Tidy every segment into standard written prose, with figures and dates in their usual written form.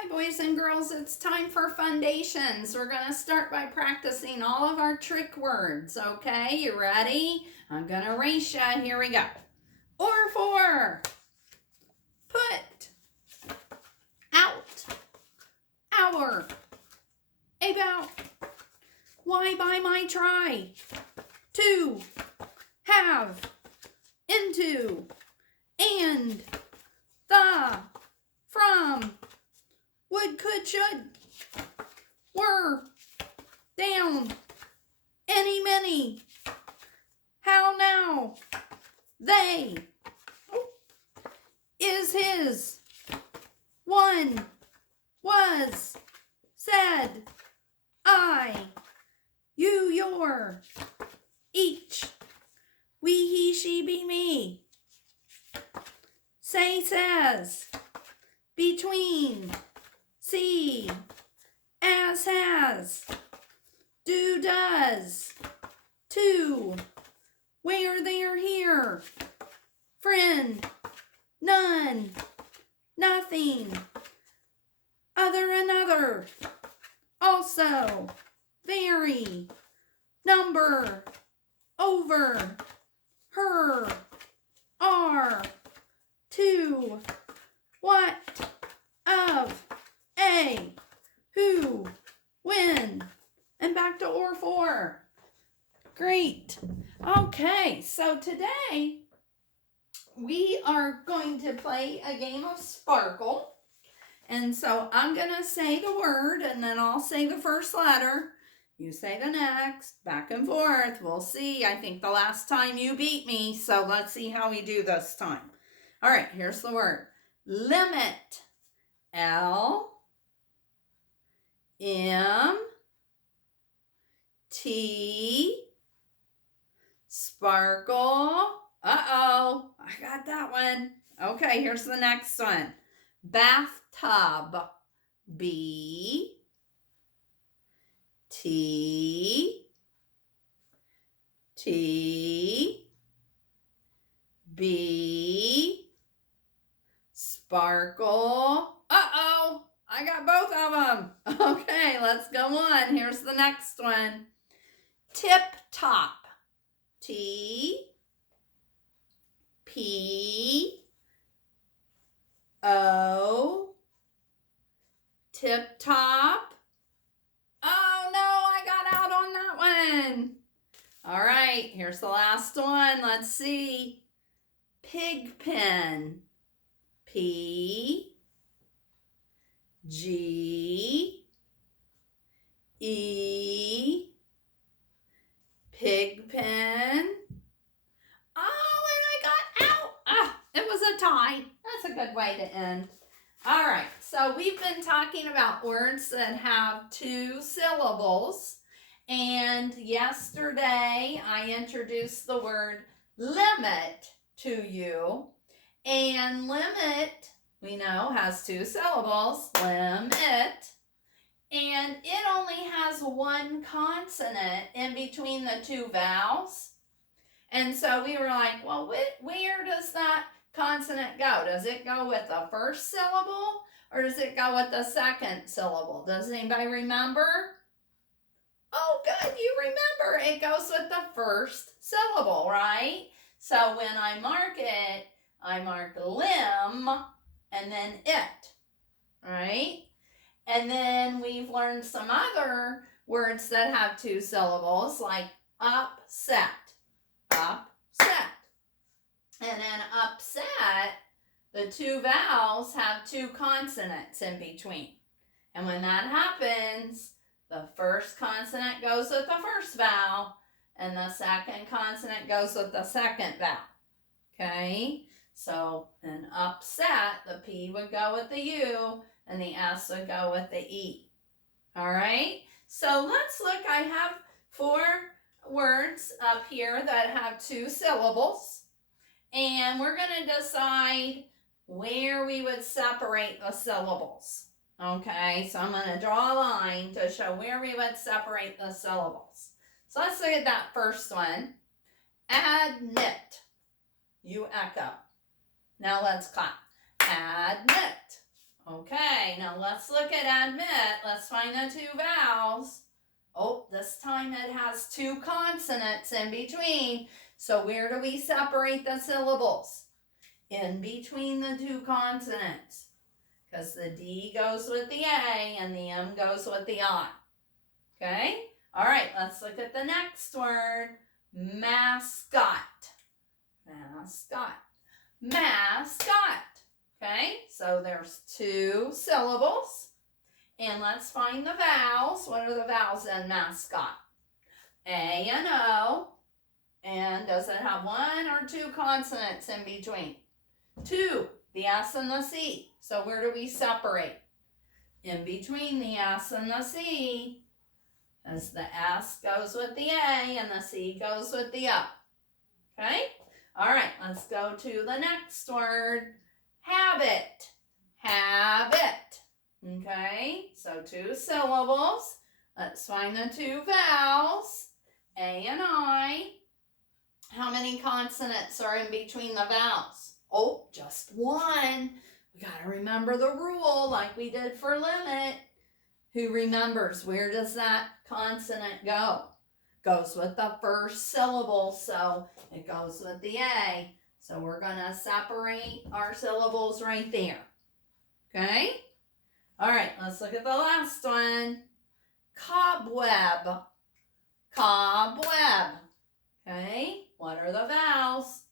Hi boys and girls, it's time for foundations. We're going to start by practicing all of our trick words, okay? You ready? I'm going to race ya. Here we go. Or for, put, out, our, about, why buy my try, to, have, into, and, the, from, would, could, should, were, down, any, many, how now, they, is, his, one, was, said, I, you, your, each, we, he, she, be, me, say, says, between, see, as, has, do, does, to, where, there, here, friend, none, nothing, other, another, also, very, number, over, her, are, to, what, of, a, who, when, and back to or for. Great. Okay, so today we are going to play a game of Sparkle. And so I'm going to say the word and then I'll say the first letter. You say the next, back and forth. We'll see. I think the last time you beat me, so let's see how we do this time. All right, here's the word. Limit. L M T Sparkle. Uh-oh, I got that one. Okay, here's the next one. Bathtub. B T T B Sparkle. Uh-oh, I got both of them. Okay, let's go on. Here's the next one. Tip top. T P O Tip top. Oh no, I got out on that one. All right, here's the last one. Let's see. Pig pen. P G E Pig pen. Oh, and I got out. Ah, it was a tie. That's a good way to end. All right, so we've been talking about words that have two syllables. And yesterday I introduced the word limit to you. And limit, we know, has two syllables. Limit. And it only has one consonant in between the two vowels. And so we were like, well, where does that consonant go? Does it go with the first syllable or does it go with the second syllable? Does anybody remember? Oh, good, you remember. It goes with the first syllable, right? So when I mark it, I mark limb and then it, right? And then we've learned some other words that have two syllables, like upset. Upset. And then upset, the two vowels have two consonants in between. And when that happens, the first consonant goes with the first vowel, and the second consonant goes with the second vowel. Okay? So, in upset, the P would go with the U, and the S would go with the E. All right? So, let's look. I have 4 words up here that have 2 syllables. And we're going to decide where we would separate the syllables. Okay, so I'm going to draw a line to show where we would separate the syllables. So let's look at that first one. Admit. You echo. Now let's clap. Admit. Okay, now Now let's look at admit. Let's find the two vowels. Oh, this time it has two consonants in between. So where do we separate the syllables? In between the two consonants. Because the D goes with the A and the M goes with the I. Okay? All right, let's look at the next word. Mascot. Mascot. Mascot. Okay, so there's two syllables. And let's find the vowels. What are the vowels in mascot? A and O. And does it have one or two consonants in between? Two, the S and the C. So where do we separate? In between the S and the C. As the S goes with the A and the C goes with the O. Okay? All right, let's go to the next word. Habit. Habit. Okay, so two syllables. Let's find the two vowels. A and I. How many consonants are in between the vowels? Oh, just one. We got to remember the rule like we did for limit. Who remembers? Where does that consonant go? Goes with the first syllable, so it goes with the A. So we're going to separate our syllables right there. Okay? All right, let's look at the last one. Cobweb. Cobweb. Okay, what are the vowels?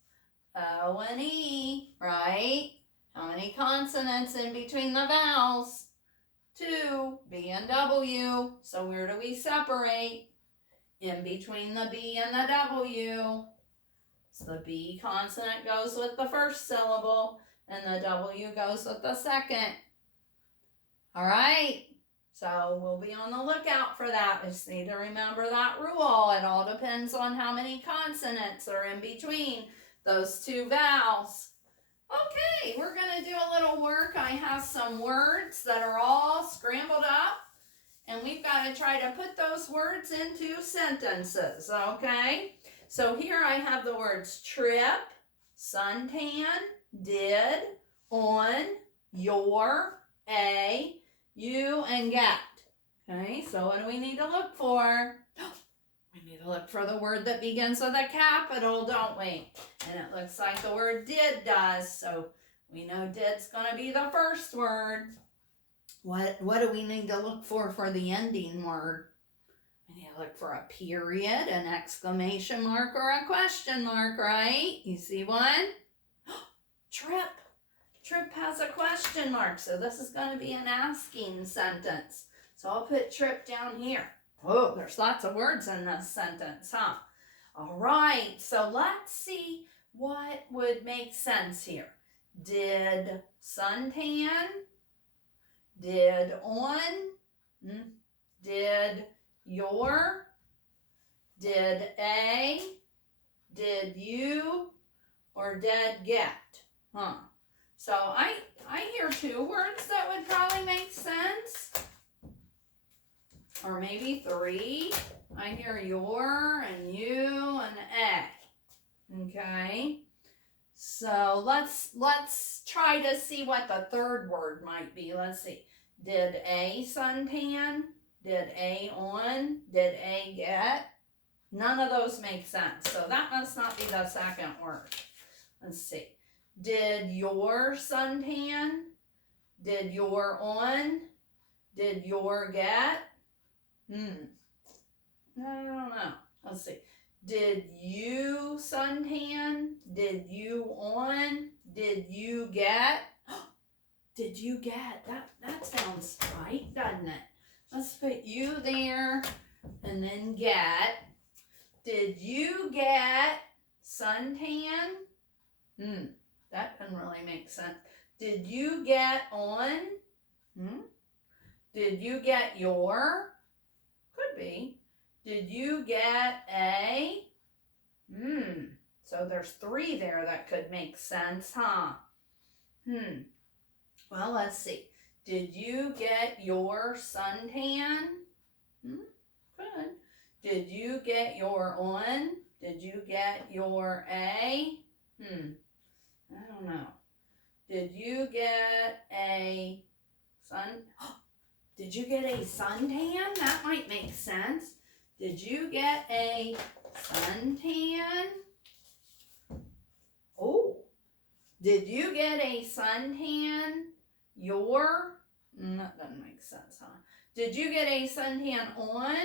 O and E, right? How many consonants in between the vowels? Two, B and W. So where do we separate? In between the B and the W. So the B consonant goes with the first syllable and the W goes with the second. All right, so we'll be on the lookout for that. We just need to remember that rule. It all depends on how many consonants are in between those two vowels. Okay, we're going to do a little work. I have some words that are all scrambled up, and we've got to try to put those words into sentences, okay? So here I have the words trip, suntan, did, on, your, a, you, and get. Okay, so what do we need to look for? We need to look for the word that begins with a capital, don't we? And it looks like the word did does, so we know did's going to be the first word. What do we need to look for the ending word? We need to look for a period, an exclamation mark, or a question mark, right? You see one? Trip. Trip has a question mark, so this is going to be an asking sentence. So I'll put trip down here. Oh, there's lots of words in this sentence, huh? All right, so let's see what would make sense here. Did suntan? Did on? Did your? Did a? Did you? Or did get? Huh? So I hear two words that would probably make sense. Or maybe three. I hear your and you and a. Okay. So let's try to see what the third word might be. Let's see. Did a suntan? Did a on? Did a get? None of those make sense. So that must not be the second word. Let's see. Did your suntan? Did your on? Did your get? I don't know. Let's see. Did you suntan? Did you on? Did you get? Did you get? That sounds right, doesn't it? Let's put you there and then get. Did you get suntan? That doesn't really make sense. Did you get on? Did you get your? Could be. Did you get a? So there's three there that could make sense, huh? Well, let's see. Did you get your suntan? Good. Did you get your on? Did you get your a? I don't know. Did you get a Did you get a suntan? That might make sense. Did you get a suntan? Oh, did you get a suntan? That doesn't make sense, huh? Did you get a suntan on?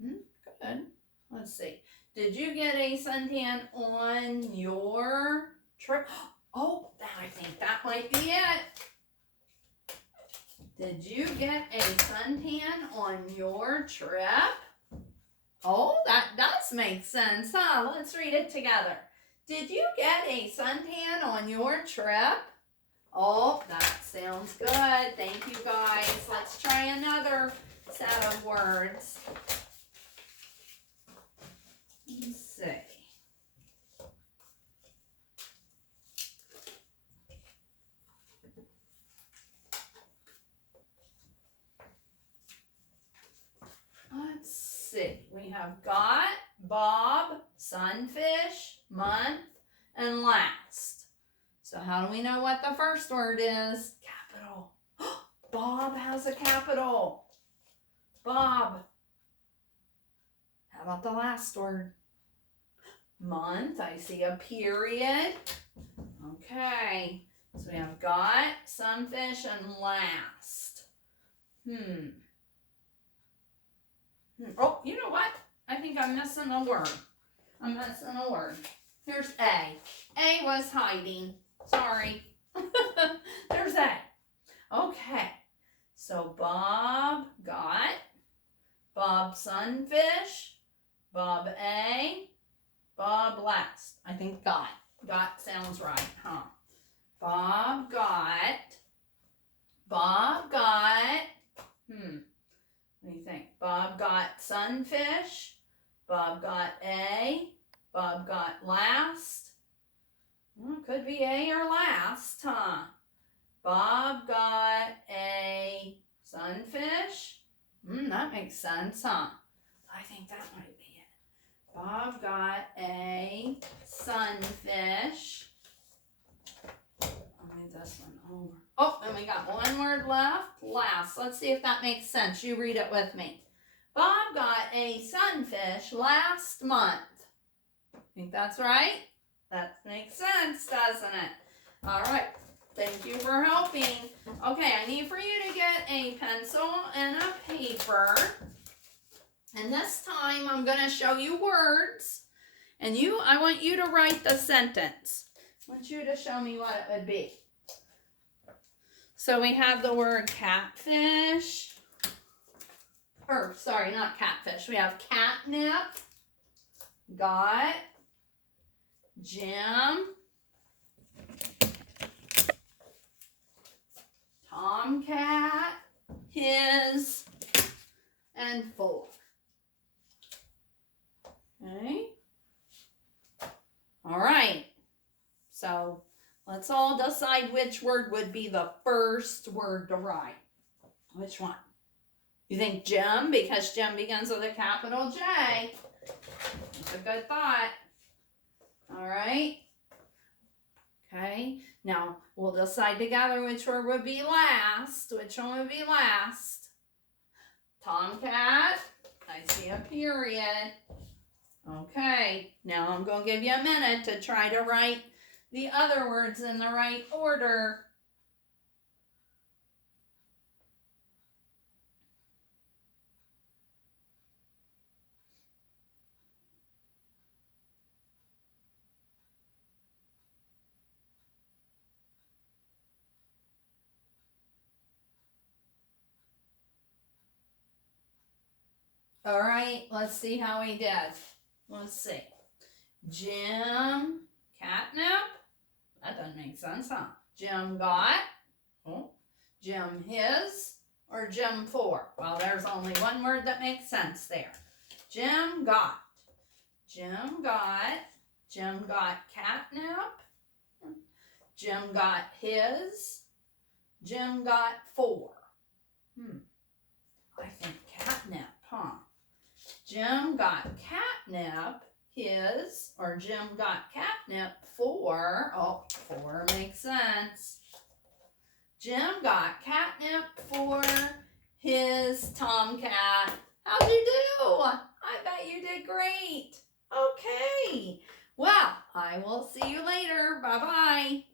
Good. Let's see. Did you get a suntan on your trip? Oh, I think that might be it. Did you get a suntan on your trip? Oh, that does make sense, huh? Let's read it together. Did you get a suntan on your trip? Oh, that sounds good. Thank you, guys. Let's try another set of words. Let's see. Let's see. We have got, Bob, sunfish, month, and last. So how do we know what the first word is? Capital. Bob has a capital. Bob. How about the last word? Month. I see a period. Okay. So we have got, sunfish, and last. Oh, you know what? I think I'm missing a word. Here's A. A was hiding. Sorry. There's A. Okay. So Bob got, Bob sunfish, Bob A, Bob last. I think got. Got sounds right, huh? Bob got. What do you think? Bob got sunfish. Bob got A. Bob got last. Well, it could be A or last, huh? Bob got a sunfish. That makes sense, huh? I think that might be it. Bob got a sunfish. I'll move this one over. Oh, and we got one word left. Last. Let's see if that makes sense. You read it with me. Bob got a sunfish last month. Think that's right? That makes sense, doesn't it? All right. Thank you for helping. Okay, I need for you to get a pencil and a paper. And this time I'm going to show you words. And I want you to write the sentence. I want you to show me what it would be. So we have the word catfish. Or, sorry, not catfish. We have catnip, got, Jim, tomcat, his, and for. Okay. All right. So let's all decide which word would be the first word to write. Which one? You think Jim, because Jim begins with a capital J. That's a good thought. All right. Okay. Now we'll decide together which word would be last. Which one would be last? Tomcat. I see a period. Okay. Now I'm going to give you a minute to try to write the other words in the right order. All right, let's see how he did. Let's see. Jim, catnip. That doesn't make sense, huh? Jim got. Oh. Jim his. Or Jim for. Well, there's only one word that makes sense there. Jim got. Jim got. Jim got catnip. Jim got his. Jim got for. I think catnip, huh? Jim got catnip, his, or Jim got catnip for. Oh, for makes sense. Jim got catnip for his tomcat. How'd you do? I bet you did great. Okay. Well, I will see you later. Bye-bye.